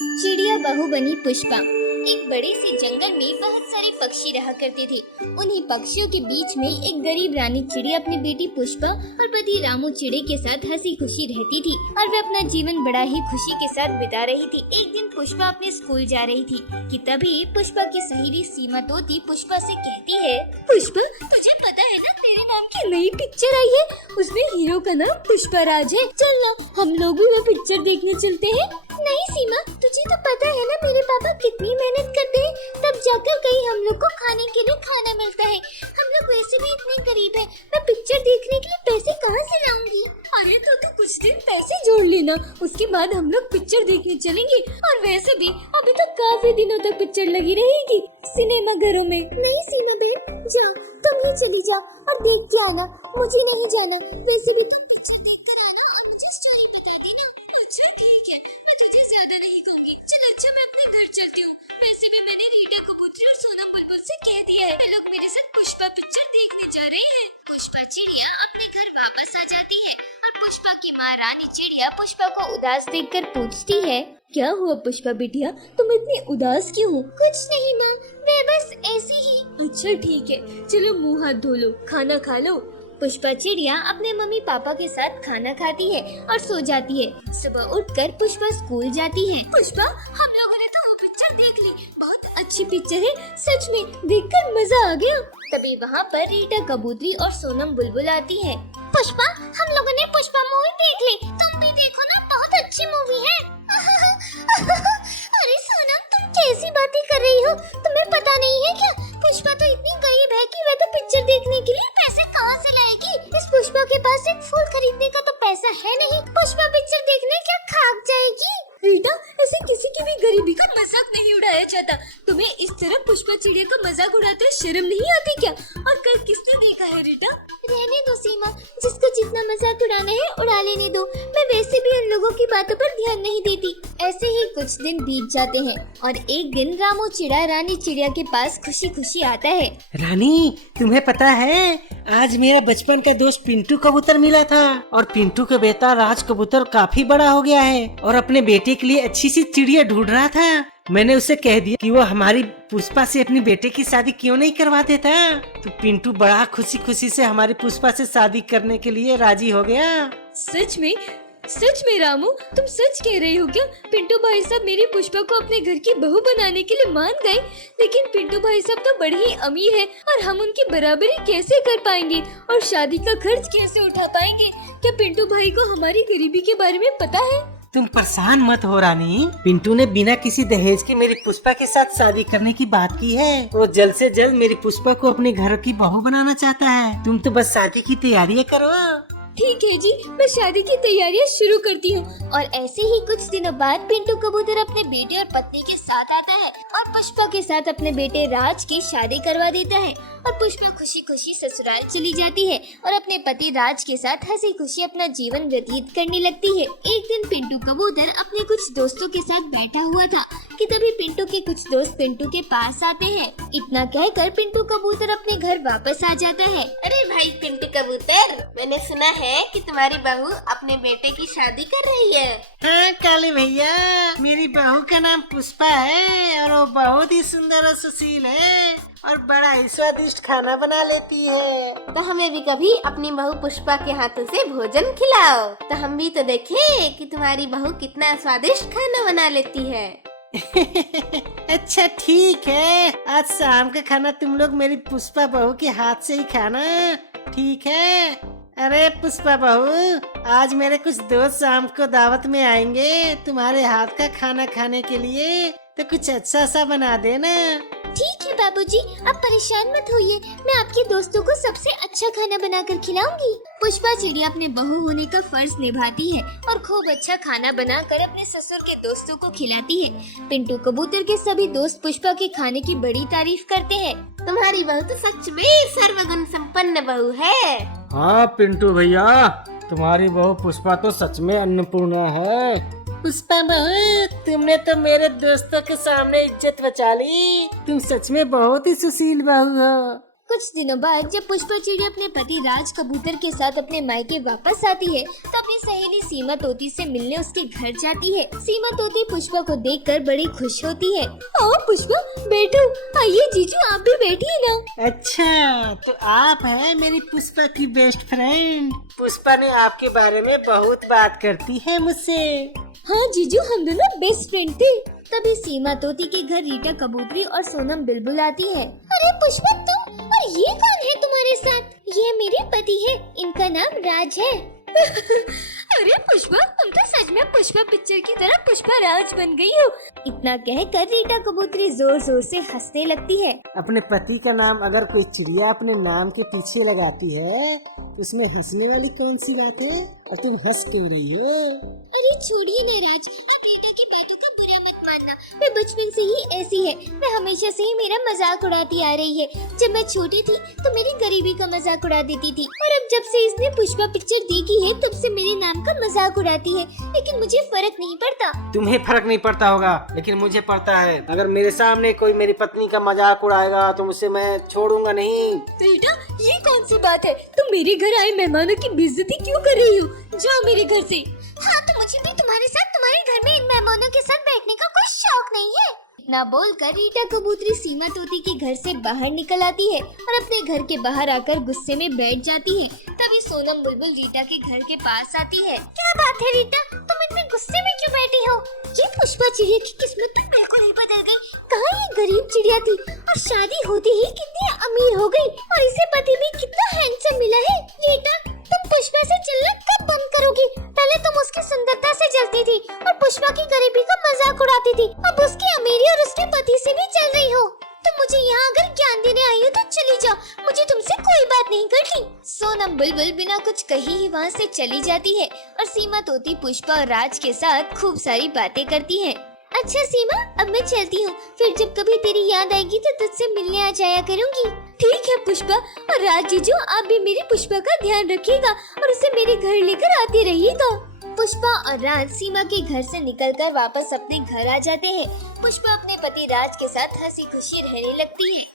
चिड़िया बहू बनी पुष्पा। एक बड़े से जंगल में बहुत सारे पक्षी रहा करते थे। उन्हीं पक्षियों के बीच में एक गरीब रानी चिड़िया अपनी बेटी पुष्पा और पति रामू चिड़े के साथ हंसी खुशी रहती थी और वे अपना जीवन बड़ा ही खुशी के साथ बिता रही थी। एक दिन पुष्पा अपने स्कूल जा रही थी कि तभी पुष्पा की सहेली सीमा तोती पुष्पा से कहती है, पुष्पा तुझे पता है ना तेरे नाम की नई पिक्चर आई है, उसमें हीरो का नाम पुष्पा राज है। चल ना हम लोग भी वो पिक्चर देखने चलते हैं। नहीं सीमा, तुझे तो पता है ना मेरे पापा कितनी मेहनत करते हैं, तब जाकर कहीं हम लोग को खाने के लिए खाना मिलता है। हम लोग वैसे भी इतने गरीब हैं, मैं पिक्चर देखने के लिए पैसे कहाँ से लाऊंगी? अरे तो कुछ दिन पैसे जोड़ लेना, उसके बाद हम लोग पिक्चर देखने चलेंगे। और वैसे भी अभी तक काफी दिनों तक पिक्चर लगी रहेगी सिनेमा घरों में। नहीं सीमा बहन, जाओ तुम ही चली जाओ और देख के आना, मुझे नहीं जाना। वैसे भी तुम पिक्चर देखते रहना और मुझे स्टोरी बता देना। अच्छा ठीक है, मैं तुझे ज्यादा नहीं कहूँगी। चल अच्छा मैं अपने घर चलती हूँ। वैसे भी मैंने रीटा कबूतरी और सोनम बुलबुल से कह दिया है, वे लोग मेरे साथ पुष्पा पिक्चर देखने जा रहे हैं। पुष्पा चिड़िया अपने घर वापस आ जाती है और पुष्पा की माँ रानी चिड़िया पुष्पा को उदास देखकर पूछती है, क्या हुआ पुष्पा बिटिया, तुम इतनी उदास क्यों हो? कुछ नहीं माँ, मैं बस ऐसे ही। अच्छा ठीक है, चलो मुँह हाथ धो लो, खाना खा लो। पुष्पा चिड़िया अपने मम्मी पापा के साथ खाना खाती है और सो जाती है। सुबह उठकर पुष्पा स्कूल जाती है। पुष्पा, हम लोगों ने तो वो पिक्चर देख ली, बहुत अच्छी पिक्चर है, सच में देखकर मजा आ गया। तभी वहाँ पर रीटा कबूतरी और सोनम बुलबुल आती है। पुष्पा, हम लोगों ने पुष्पा मूवी देख ली, तुम भी देखो ना, बहुत अच्छी मूवी है। अरे सोनम, तुम कैसी बातें कर रही हो? तुम्हें पता नहीं है क्या, पुष्पा तो इतनी गरीब है कि वह तो पिक्चर देखने के लिए पैसे कहाँ से लाएगी? इस पुष्पा के पास एक फूल खरीदने का तो पैसा है नहीं, पुष्पा पिक्चर देखने क्या खाक जाएगी? रीटा, ऐसे किसी की भी गरीबी का मजाक नहीं उड़ाया जाता। तुम्हें इस तरह पुष्पा चिड़िया का मजाक उड़ाते हुए शर्म नहीं आती क्या? और कल किसने देखा है रीटा? रहने दो सीमा, जिसको जितना मजाक उड़ाना है उड़ा लेने दो। मैं वैसे भी उन लोगों की बातों पर ध्यान नहीं देती। ऐसे ही कुछ दिन बीत जाते हैं और एक दिन रामू चिड़ा रानी चिड़िया के पास खुशी खुशी आता है। रानी, तुम्हें पता है आज मेरा बचपन का दोस्त पिंटू कबूतर मिला था और पिंटू का बेटा राज कबूतर काफी बड़ा हो गया है और अपने बेटे के लिए अच्छी सी चिड़िया ढूंढ रहा था। मैंने उसे कह दिया कि वो हमारी पुष्पा से अपनी बेटे की शादी क्यों नहीं करवा देता। तो पिंटू बड़ा खुशी खुशी से हमारी पुष्पा से शादी करने के लिए राजी हो गया। सच में रामू, तुम सच कह रही हो क्या? पिंटू भाई साहब मेरी पुष्पा को अपने घर की बहू बनाने के लिए मान गए, लेकिन पिंटू भाई साहब तो बड़े ही अमीर हैं और हम उनकी बराबरी कैसे कर पाएंगे और शादी का खर्च कैसे उठा पाएंगे? क्या पिंटू भाई को हमारी गरीबी के बारे में पता है? तुम परेशान मत हो रानी, पिंटू ने बिना किसी दहेज के मेरी पुष्पा के साथ शादी करने की बात की है। वो जल्द से जल्द मेरी पुष्पा को अपने घर की बहू बनाना चाहता है। तुम तो बस शादी की तैयारियां करो। ठीक है जी, मैं शादी की तैयारियां शुरू करती हूँ। और ऐसे ही कुछ दिनों बाद पिंटू कबूतर अपने बेटे और पत्नी के साथ आता है और पुष्पा के साथ अपने बेटे राज की शादी करवा देता है और पुष्पा खुशी खुशी ससुराल चली जाती है और अपने पति राज के साथ हंसी खुशी अपना जीवन व्यतीत करने लगती है। एक दिन पिंटू कबूतर अपने कुछ दोस्तों के साथ बैठा हुआ था कि तभी पिंटू के कुछ दोस्त पिंटू के पास आते हैं। इतना कहकर पिंटू कबूतर अपने घर वापस आ जाता है। अरे भाई पिंटू कबूतर, मैंने सुना है कि तुम्हारी बहू अपने बेटे की शादी कर रही है। हाँ काले भैया, मेरी बहू का नाम पुष्पा है और वो बहुत ही सुंदर और सुशील है और बड़ा ही स्वादिष्ट खाना बना लेती है। तो हमें भी कभी अपनी बहू पुष्पा के हाथों से भोजन खिलाओ, तो हम भी तो देखें कि तुम्हारी बहू कितना स्वादिष्ट खाना बना लेती है। अच्छा ठीक है, आज शाम का खाना तुम लोग मेरी पुष्पा बहू के हाथ से ही खाना, ठीक है? अरे पुष्पा बहू, आज मेरे कुछ दोस्त शाम को दावत में आएंगे तुम्हारे हाथ का खाना खाने के लिए, तो कुछ अच्छा सा बना देना। ठीक है बाबूजी, आप परेशान मत होइए, मैं आपके दोस्तों को सबसे अच्छा खाना बनाकर खिलाऊंगी। पुष्पा चिड़िया अपने बहू होने का फर्ज निभाती है और खूब अच्छा खाना बनाकर अपने ससुर के दोस्तों को खिलाती है। पिंटू कबूतर के सभी दोस्त पुष्पा के खाने की बड़ी तारीफ करते हैं। तुम्हारी बहू तो सच में सर्वगुण संपन्न बहू है। हाँ पिंटू भैया, तुम्हारी बहू पुष्पा तो सच में अन्नपूर्णा है। पुष्पा बहू, तुमने तो मेरे दोस्तों के सामने इज्जत बचा ली। तुम सच में बहुत ही सुशील बहू हो। कुछ दिनों बाद जब पुष्पा चिड़िया अपने पति राज कबूतर के साथ अपने मायके वापस आती है तो अपनी सहेली सीमा तोती से मिलने उसके घर जाती है। सीमा तोती पुष्पा को देखकर बड़ी खुश होती है। आओ पुष्पा, बैठो। आइए जीजू, आप भी बैठिए ना। अच्छा, तो आप हैं मेरी पुष्पा की बेस्ट फ्रेंड। पुष्पा ने आपके बारे में बहुत बात करती है मुझसे। हाँ जीजू, हम दोनों बेस्ट फ्रेंड थे। तभी सीमा तोती के घर रीटा कबूतरी और सोनम बिलबुल आती है। अरे पुष्पा, तुम और ये कौन है तुम्हारे साथ? ये मेरे पति है, इनका नाम राज है। अरे पुष्पा, तुम तो सच में पुष्पा पिक्चर की तरह पुष्पा राज बन गई हो। इतना कहकर रीटा कबूतरी जोर जोर से हंसने लगती है। अपने पति का नाम अगर कोई चिड़िया अपने नाम के पीछे लगाती है तो उसमें हंसने वाली कौन सी बात है? और तुम हंस क्यों रही हो? अरे छोड़िए ना राज, आप रीटा की बातों का बुरा मत मानना। मैं बचपन से ही ऐसी है, मैं हमेशा से ही मेरा मजाक उड़ाती आ रही है। जब मैं छोटी थी तो मेरी गरीबी का मजाक उड़ा देती थी, और अब जब से इसने पुष्पा पिक्चर देखी है तब से मेरे नाम का मजाक उड़ाती है। लेकिन मुझे फर्क नहीं पड़ता। तुम्हें फर्क नहीं पड़ता होगा, लेकिन मुझे पड़ता है। अगर मेरे सामने कोई मेरी पत्नी का मजाक उड़ाएगा तो उसे मैं छोड़ूंगा नहीं। रीटा, ये कौन सी बात है? तुम मेरे घर आए मेहमानों की बेइज्जती क्यों कर रही हो? जाओ मेरे घर से। हाँ, तो मुझे भी तुम्हारे साथ तुम्हारे घर में इन मेहमानों के साथ बैठने का कोई शौक नहीं है। इतना बोलकर रीटा कबूतरी सीमा तोती के घर से बाहर निकल आती है और अपने घर के बाहर आकर गुस्से में बैठ जाती है। तभी सोनम बुलबुल रीटा के घर के पास आती है। क्या बात है रीटा, तुम इतने गुस्से में क्यों बैठी हो? ये पुष्पा चिड़िया की किस्मत तो बिल्कुल ही बदल गई। कहाँ ये गरीब चिड़िया थी और शादी होते ही कितनी अमीर हो गई, और इसे पति भी कितना हैंडसम मिला है। रीटा, तुम पुष्पा से चलना कब बंद करोगी? पहले तुम उसकी सुंदरता से जलती थी और पुष्पा की गरीबी का मजाक उड़ाती थी। अब उसकी अमीरी और उसके पति से भी चल रही हो। तुम मुझे यहाँ अगर ज्ञान देने आई हो तो चली जाओ, मुझे तुमसे कोई बात नहीं करनी। सोनम बुलबुल बिना कुछ कही ही वहाँ से चली जाती है और सीमा तोती पुष्पा और राज के साथ खूब सारी बातें करती है। अच्छा सीमा, अब मैं चलती हूँ, फिर जब कभी तेरी याद आएगी तो तुझसे मिलने आ जाया करूँगी। ठीक है पुष्पा, और राज जीजू, आप भी मेरी पुष्पा का ध्यान रखिएगा और उसे मेरे घर लेकर आते रहिएगा। पुष्पा और राज सीमा के घर से निकलकर वापस अपने घर आ जाते हैं। पुष्पा अपने पति राज के साथ हंसी खुशी रहने लगती है।